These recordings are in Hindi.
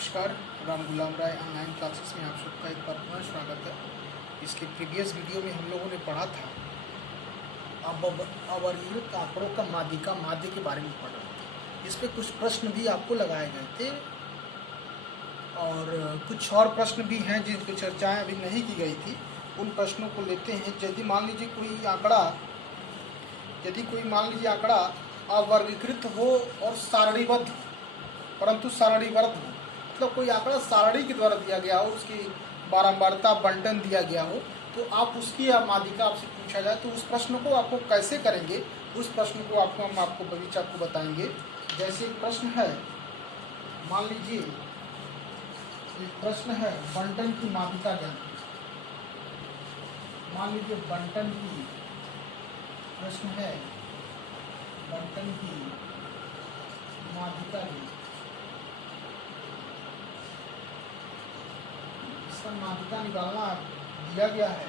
नमस्कार, राम गुलाम राय ऑनलाइन क्लासेस में आप सबका एक बार पुनः स्वागत है। इसके प्रीवियस वीडियो में हम लोगों ने पढ़ा था अवर्गीकृत आंकड़ों का माध्य के बारे में पढ़ा था। इस पे कुछ प्रश्न भी आपको लगाए गए थे और कुछ और प्रश्न भी हैं जिनकी चर्चाएं अभी नहीं की गई थी। उन प्रश्नों को लेते हैं। यदि मान लीजिए आंकड़ा अवर्गीकृत हो और सारणीबद्ध हो, परंतु सारणीबद्ध हो, मतलब कोई आंकड़ा सारणी के द्वारा दिया गया हो, उसकी बारंबारता बंटन दिया गया हो, तो आप उसकी माध्यिका आपसे पूछा जाए तो उस प्रश्न को आपको कैसे करेंगे, उस प्रश्न को हम आपको भविष्य आपको बताएंगे। जैसे एक प्रश्न है, मान लीजिए एक प्रश्न है बंटन की माध्यिका ज्ञान। मान लीजिए बंटन की प्रश्न है, बंटन की माध्यिका ज्ञान। इसका माध्यिका निकालना दिया गया है।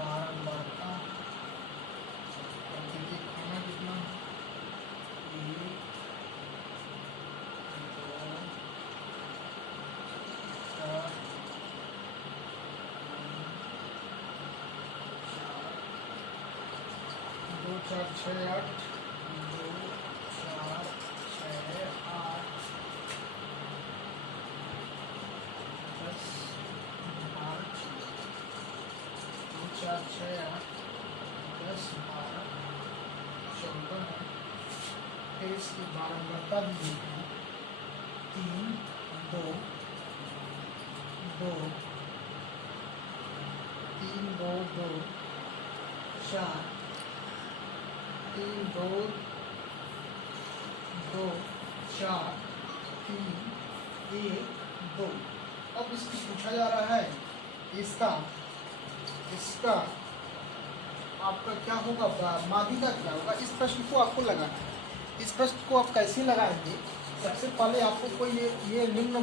बारंबारता खाना कितना, 2 4 6 8 2 4 6 8 10 5 2 4 6 8 10 12 14 है। फिर इसकी बारंबारता दी है 3 2 2 3 2 2 4 3 2 2 4 3 1 2। अब इसकी पूछा जा रहा है इसका आपका क्या होगा, माध्यिका क्या होगा। इस प्रश्न को आपको लगाना है। इस प्रश्न को आप कैसे लगाएंगे, सबसे पहले आपको कोई ये निम्न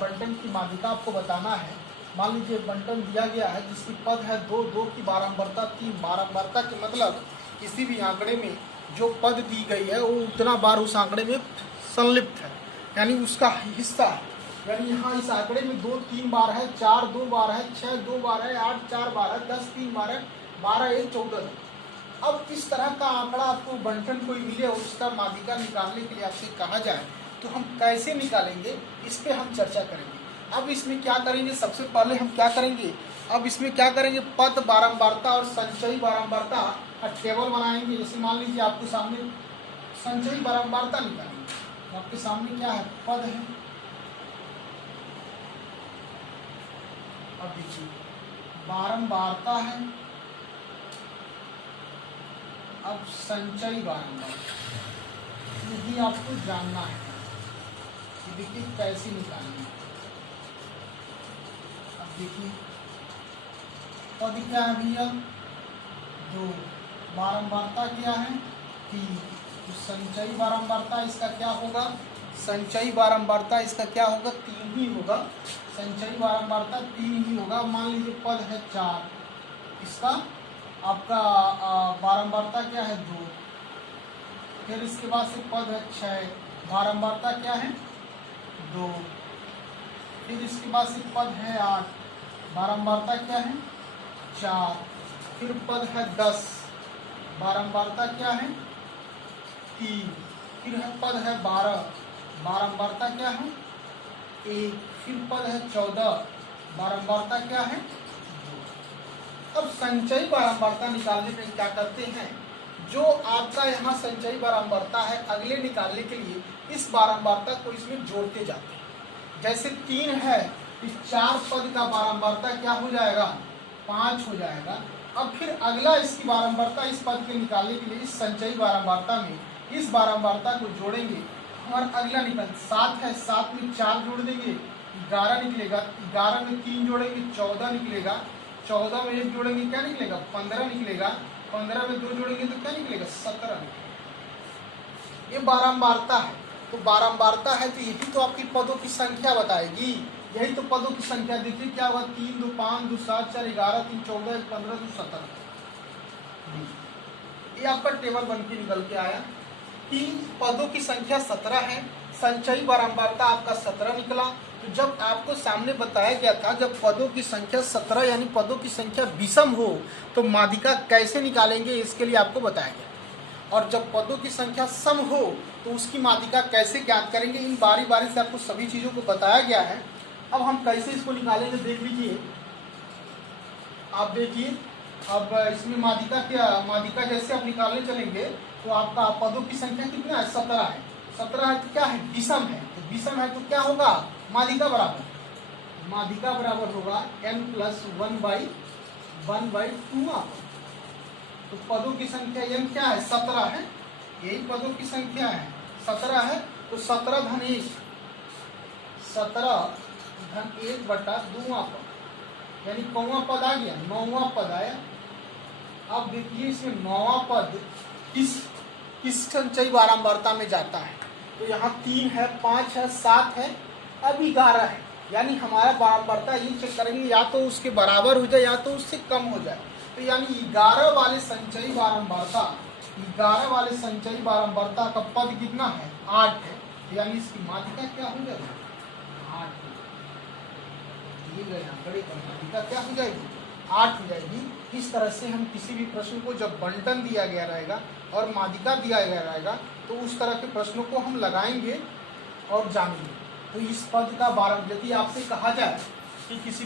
बंटन की माध्यिका आपको बताना है। मान लीजिए बंटन दिया गया है जिसकी पद है 2 2 की बारंबारता 3। बारंबारता के मतलब किसी भी आंकड़े में जो पद दी गई है वो उतना बार उस आंकड़े में संलिप्त है, यानी उसका हिस्सा है। यानी यहाँ इस आंकड़े में 2 3 बार है, 4 2 बार है, 6 2 बार है, 8 4 बार है, 10 3 बार है, 12 1 14 है। अब इस तरह का आंकड़ा आपको बंटन कोई मिले और उसका माध्यिका निकालने के लिए आपसे कहा जाए तो हम कैसे निकालेंगे, इस पे हम चर्चा करेंगे। अब इसमें क्या करेंगे, सबसे पहले हम क्या करेंगे, अब इसमें क्या करेंगे, पद बारंबारता और संचयी बारंबारता का टेबल बनाएंगे। जैसे मान लीजिए आपके सामने संचयी बारंबारता निकालेंगे, तो आपके सामने क्या है, पद है। अब देखिए बारंबारता है, अब संचयी बारंबारता, यही आपको जानना है कि देखिए कैसे निकालेंगे। अब देखिए पद क्या है भैया 2, बारंबारता क्या है 3, तो संचयी बारंबारता इसका क्या होगा, संचयी बारंबारता इसका क्या होगा, 3 ही होगा। संचयी बारंबारता 3 ही होगा। मान लीजिए पद है 4, इसका आपका बारंबारता क्या है 2। फिर इसके बाद से पद है 6, बारंबारता क्या है 2। फिर इसके बाद से पद है 8, बारंबारता क्या है 4। फिर पद है 10, बारंबारता क्या है 3। फिर है पद है 12, बारंबारता क्या है 1। फिर पद है 14, बारंबारता क्या है 2। अब संचयी बारंबारता निकालने में क्या करते हैं, जो आपका यहाँ संचयी बारंबारता है अगले निकालने के लिए इस बारंबारता को इसमें जोड़ते जाते हैं। जैसे 3 है, इस 4 पद का बारंबारता क्या हो जाएगा 5 हो जाएगा। अब फिर अगला इसकी बारंबारता इस पद के निकालने के लिए इस संचयी बारंबारता में इस बारंबारता को जोड़ेंगे हमारा अगला निकल 7 है, 7 में 4 जोड़ देंगे 11 निकलेगा, 11 में 3 जोड़ेंगे 14 निकलेगा, 14 में 1 जोड़ेंगे क्या निकलेगा 15 निकलेगा, 15 में 2 जोड़ेंगे तो क्या निकलेगा 17 निकलेगा। ये बारंबारता है, तो बारंबारता है तो यही तो आपकी पदों की संख्या बताएगी, यही तो पदों की संख्या। देखिए क्या हुआ 3 2 5 2 7 4 11 3 14 1 15 2 17, ये आपका टेबल बन के निकल के आया कि पदों की संख्या 17 है, संचयी बारंबारता आपका 17 निकला। तो जब आपको सामने बताया गया था जब पदों की संख्या 17 यानी पदों की संख्या विषम हो तो माध्यिका कैसे निकालेंगे, इसके लिए आपको बताया गया। और जब पदों की संख्या सम हो तो उसकी माध्यिका कैसे ज्ञात करेंगे, इन बारी बारी से आपको सभी चीज़ों को बताया गया है। अब हम कैसे इसको निकालेंगे देख लीजिए, आप देखिए अब इसमें माध्यिका जैसे आप निकालने चलेंगे तो आपका पदों की संख्या कितना है 17 है, 17 है तो क्या है विषम है, तो विषम है तो क्या होगा माध्यिका बराबर होगा n+1/2। तो पदों की संख्या n क्या है 17 है, यही पदों की संख्या है 17 है, तो 17 धन 1 बटा 2 पद, यानी कौवा पद आ गया 9वां पद आया। अब देखिए इसमें 9वां पद किस संचयी बारंबारता में जाता है, तो यहाँ 3 है 5 है 7 है अब 11 है, यानी हमारा बारंबारता ये चेक करेंगे या तो उसके बराबर हो जाए या तो उससे कम हो जाए। तो यानी 11 वाले संचयी बारंबारता का पद कितना है 8 है, यानी इसकी माध्यिका क्या हो जाएगी 8, ये गया बड़े माध्यिका क्या हो जाएगी 8 हो जाएगी। इस तरह से हम किसी भी प्रश्न को जब बंटन दिया गया रहेगा और माध्यिका दिया गया रहेगा तो उस तरह के प्रश्नों को हम लगाएंगे और जानेंगे। तो इस पद का यदि आपसे कहा जाए कि किसी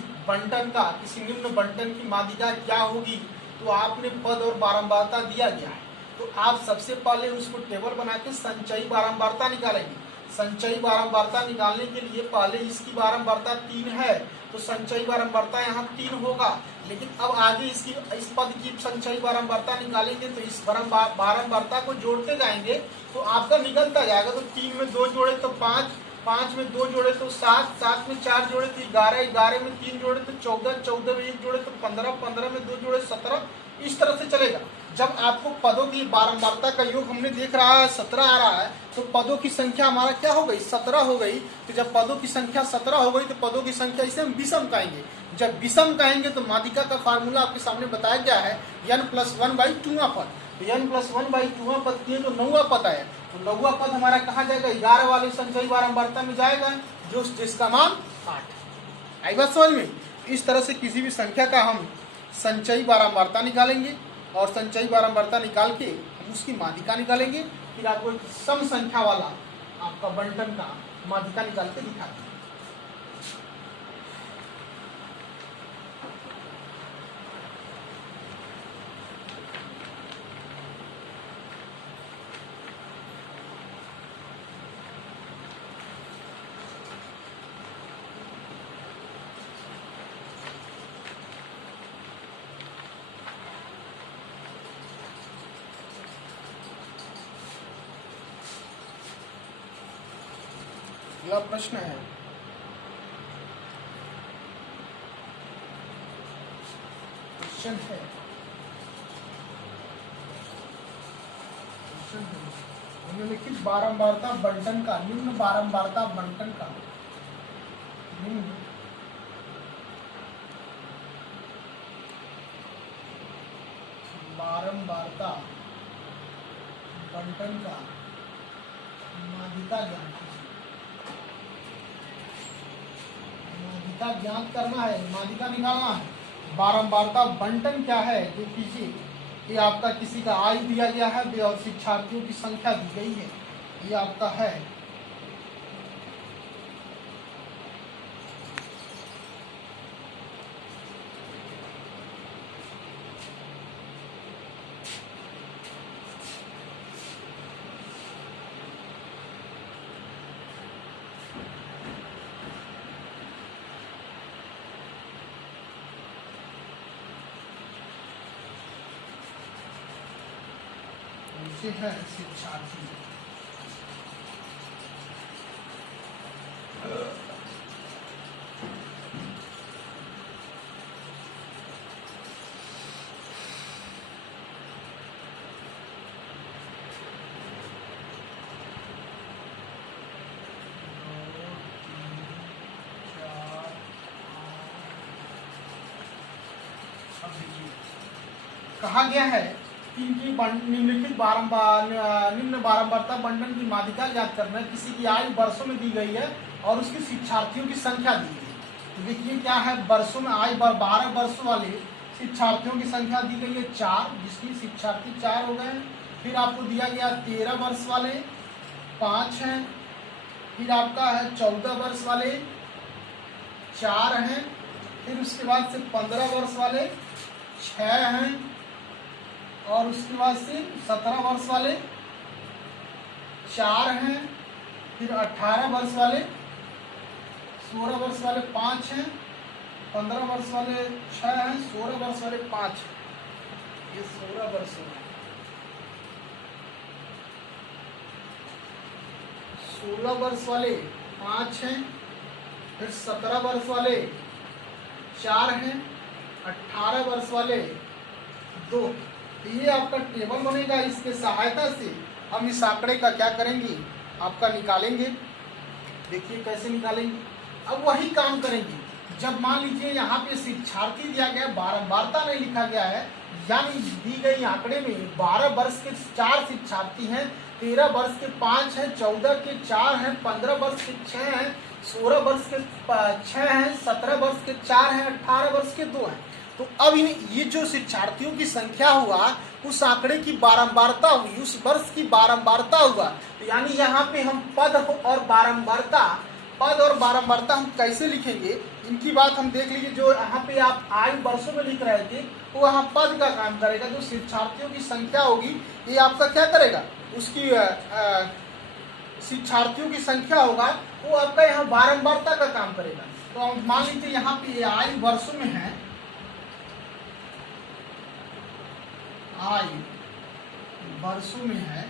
निम्न बंटन की माध्यिका क्या होगी, तो आपने पद और बारंबारता दिया गया है, तो आप सबसे पहले उसको टेबल बना के संचयी बारंबारता निकालेंगे। संचयी बारंबारता निकालने के लिए पहले इसकी बारंबारता 3 है तो संचयी बारंबारता यहाँ 3 होगा, लेकिन अब आगे इस पद की संचयी बारंबारता निकालेंगे तो इस बारंबारता को जोड़ते जाएंगे तो आपका निकलता जाएगा। तो 3 में 2 जोड़े तो 5, 5 में 2 जोड़े तो 7, 7 में 4 जोड़े तो 11, 11 में 3 जोड़े तो 14, 14 में 1 जोड़े तो 15, 15 में 2 जोड़े 17, इस तरह से चलेगा। जब आपको पदों की बारंबारता का योग हमने देख रहा है 17 आ रहा है तो पदों की संख्या हमारा क्या हो गई 17 हो गई। तो जब पदों की संख्या 17 हो गई तो पदों की संख्या इसे हम विषम कहेंगे। जब विषम कहेंगे तो माध्यिका का फार्मूला आपके सामने बताया गया है n+1/2 पद। तो n+1/2 पद किए तो 9वां पद आया, तो 9वां पद हमारा कहाँ जाएगा 11 वाले संचयी बारंबारता में जाएगा जिसका मान 8। आई बात समझ में। इस तरह से किसी भी संख्या का हम संचयी बारंबारता निकालेंगे और संचयी बारंबारता निकाल के हम उसकी माध्यिका निकालेंगे, फिर आपको एक सम संख्या वाला आपका बंटन का माध्यिका निकाल के दिखा देंगे। अगला प्रश्न है निम्नलिखित बारंबारता बंटन का निम्न बारंबारता बंटन का बारंबारता बंटन का माध्यिका ज्ञात ज्ञात करना है, माध्यिका निकालना है। बारंबारता बंटन क्या है जो कीजिए, ये आपका किसी का आयु दिया गया है और शिक्षार्थियों की संख्या दी गई है, ये आपका है शिक्षार्थी। कहा गया है कि इनकी निम्नलिखित निम्न बारंबारता बंटन की माध्यिका ज्ञात करना है। किसी की आयु वर्षों में दी गई है और उसकी शिक्षार्थियों की संख्या दी गई है। तो देखिए क्या है, वर्षों में आयु 12 वर्ष वाले शिक्षार्थियों की संख्या दी गई है 4, जिसकी शिक्षार्थी 4 हो गए। फिर आपको दिया गया 13 वर्ष वाले 5 हैं। फिर आपका है 14 वर्ष वाले 4 हैं। फिर उसके बाद से 15 वर्ष वाले 6 हैं। और उसके बाद से 17 वर्ष वाले 4 हैं। फिर 18 वर्ष वाले 16 वर्ष वाले 5 हैं। 15 वर्ष वाले 6 हैं। 16 वर्ष वाले 5 हैं। ये 16 वर्ष वाले 16 वर्ष वाले 5 हैं। फिर 17 वर्ष वाले 4 हैं। 18 वर्ष वाले 2। तो ये आपका टेबल बनेगा। इसके सहायता से हम इस आंकड़े का क्या करेंगे, आपका निकालेंगे। देखिए कैसे निकालेंगे। अब वही काम करेंगे। जब मान लीजिए यहाँ पे शिक्षार्थी दिया गया, बारंबारता नहीं लिखा गया है, यानी दी गई आंकड़े में 12 वर्ष के 4 शिक्षार्थी हैं, 13 वर्ष के 5 हैं, 14 के 4 हैं, 15 वर्ष के 6 हैं, 16 वर्ष के 6 हैं, 17 वर्ष के 4 हैं, 18 वर्ष के 2 हैं। तो अब ये जो शिक्षार्थियों की संख्या हुआ, उस आंकड़े की बारंबारता हुई, उस वर्ष की बारंबारता हुआ। तो यानी यहाँ पे हम पद और बारंबारता हम कैसे लिखेंगे, इनकी बात हम देख लीजिए। जो यहाँ पे आप आयु वर्षों में लिख रहे थे, वो वहाँ पद का काम करेगा। जो शिक्षार्थियों की संख्या होगी, ये आपका क्या करेगा, उसकी शिक्षार्थियों की संख्या होगा, वो आपका यहाँ बारंबारता का काम करेगा। तो मान लीजिए यहाँ पे आयु वर्षों में है, आयु वर्षों में है,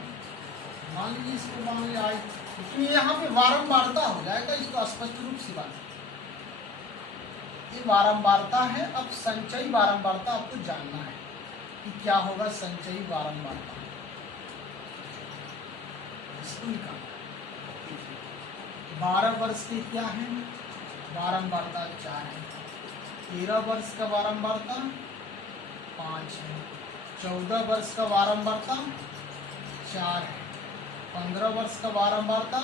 मान लीजिए इसको मान लीजिए आयु, इसमें यहाँ पे बारंबारता हो जाएगा। इसको स्पष्ट रूप से बात, ये बारंबारता है। अब संचयी बारंबारता आपको जानना है कि क्या होगा संचयी बारंबारता। इसको निकालना 12 वर्ष के क्या है बारंबारता 4 है। 13 वर्ष का बारंबारता 5 है। 14 वर्ष का बारंबारता 4 है। 15 वर्ष का बारंबारता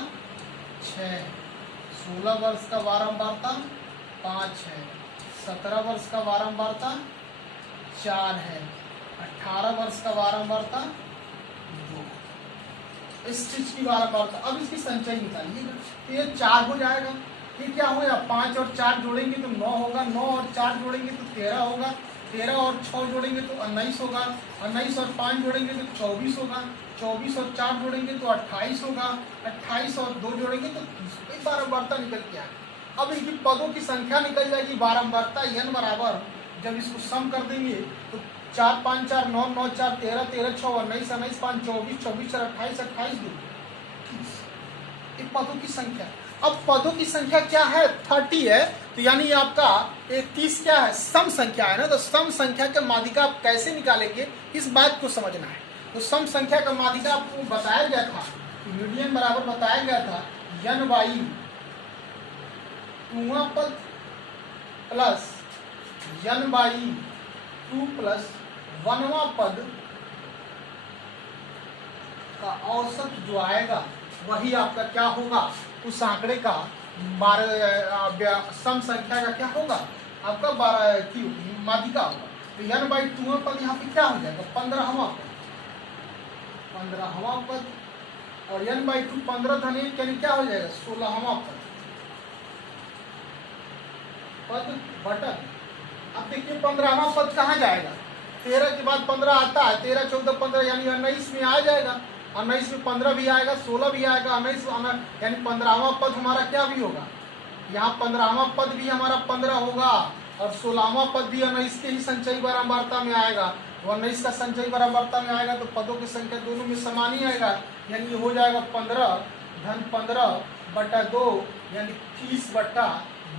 6 है। 16 वर्ष का बारंबारता 5 है। 17 वर्ष का बारंबारता 4 है। 18 वर्ष का बारंबारता 2। इस चीज की बारंबारता। अब इसकी संचय निकालिएगा तो ये 4 हो जाएगा। ये क्या होगा, 5 और 4 जोड़ेंगे तो 9 होगा। 9 और 4 जोड़ेंगे तो 13 होगा। 13 और 6 जोड़ेंगे तो 19 होगा। 19 और 5 जोड़ेंगे तो 24 होगा। 24 और 4 जोड़ेंगे तो 28 होगा। 28 और 2 जोड़ेंगे तो 30 होगा। ये बारंबारता निकल के आएगी। अब इनकी पदों की संख्या निकल जाएगी। बारंबारता n बराबर, जब इसको सम कर देंगे तो 4 5 4 9 9 4 13 13 6 19 19 5 24 24 4 28 28 2 30। ये पदों की संख्या। अब पदों की संख्या क्या है, 30 है। तो यानी आपका 30 क्या है, सम संख्या है ना। तो सम संख्या का माध्यिका आप कैसे निकालेंगे, इस बात को समझना है। तो सम संख्या का माध्यिका आपको बताया गया था, मीडियन बराबर बताया गया था n बाई 2वां पद प्लस n बाई 2 प्लस 1वां पद का औसत जो आएगा वही आपका क्या होगा, उस आंकड़े का सम संख्या का क्या होगा, आपका 12 की माध्यिका होगा। तो n बाई 2वां पद यहाँ पे क्या हो जाएगा, 15वां पद। 15वां पद और n बाई 2 15 धन 1 यानी क्या हो जाएगा, 16वां पद बटन। अब देखिए 15वां पद कहाँ जाएगा, 13 के बाद 15 आता है, 13 14 15 यानी 19 में आ जाएगा। 19 में 15 भी आएगा, 16 भी आएगा, 19 यानी 15वां पद हमारा क्या भी होगा, यहाँ 15वां पद भी हमारा 15 होगा और 16वां पद भी 19 के ही संचयी बारंबारता में आएगा। 19 का संचयी बारंबारता में आएगा तो पदों की संख्या दोनों में समान ही आएगा। यानी ये हो जाएगा 15 धन 15 बटा 2 यानी 30 बटा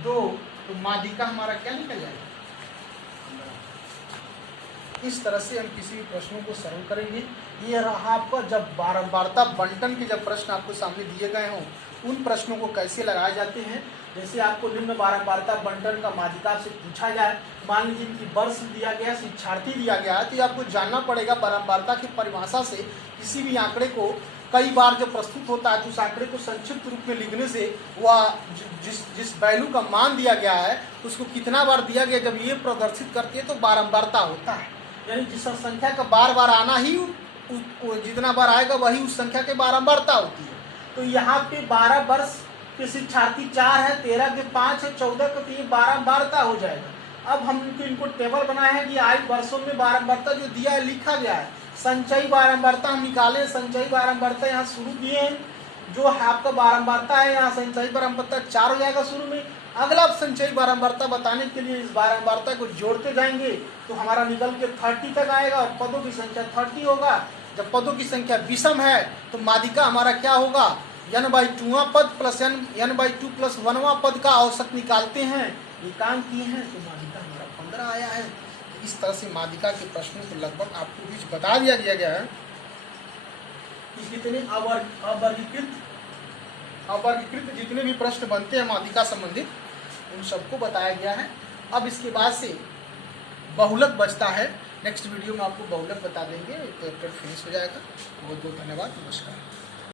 2। तो माध्यिका हमारा क्या निकल जाएगा। इस तरह से हम किसी भी प्रश्नों को सरल करेंगे। ये रहा आपका जब बारंबारता बंटन के जब प्रश्न आपको सामने दिए गए हों उन प्रश्नों को कैसे लगाए जाते हैं। जैसे आपको निम्न बारंबारता बंटन का माध्यिका से पूछा जाए, मान लीजिए कि वर्ष दिया गया, शिक्षार्थी दिया गया है, तो ये आपको जानना पड़ेगा बारंबारता की परिभाषा से किसी भी आंकड़े को कई बार जब प्रस्तुत होता है तो उस आंकड़े को संक्षिप्त रूप में लिखने से वह जिस वैल्यू का मान दिया गया है उसको कितना बार दिया गया, जब ये प्रदर्शित करती है तो बारंबारता होता है। यानी जिस संख्या का बार बार आना ही जितना बार आएगा वही उस संख्या के बारंबारता होती है। तो यहाँ पे 12 वर्ष के शिक्षार्थी 4 है, 13 के 5 है, 14 का, तो ये बारंबारता हो जाएगा। अब हम इनको टेबल बनाए हैं कि आयु वर्षों में बारंबारता जो दिया है लिखा गया है। संचयी बारंबारता हम निकालें, संचयी बारंबारता यहाँ शुरू किए हैं, जो आपका बारंबारता है यहाँ संचयी बारंबारता 4 हो जाएगा शुरू में। अगला संचयी बारंबारता बताने के लिए इस बारंबारता को जोड़ते जाएंगे तो हमारा निकल के 30 तक आएगा और पदों की संख्या 30 होगा। जब पदों की संख्या विषम है तो माध्यिका हमारा क्या होगा, n/2वां पद प्लस n/2 प्लस 1वां पद का औसत निकालते हैं, ये काम किए हैं तो माध्यिका हमारा 15 आया है। इस तरह से माध्यिका के प्रश्नों को लगभग आपको बीच बता दिया गया है कि कितने अवर्गीकृत जितने भी प्रश्न बनते हैं माध्यिका संबंधित उन सबको बताया गया है। अब इसके बाद से बहुलक बचता है, नेक्स्ट वीडियो में आपको बहुलक बता देंगे, एक चैप्टर फिनिश हो जाएगा। बहुत बहुत धन्यवाद, नमस्कार।